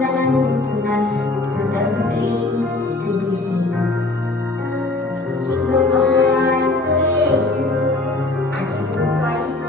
jalan tuntunan Perdana Menteri itu visi. Jika kau rasa Yesus, ada tujuan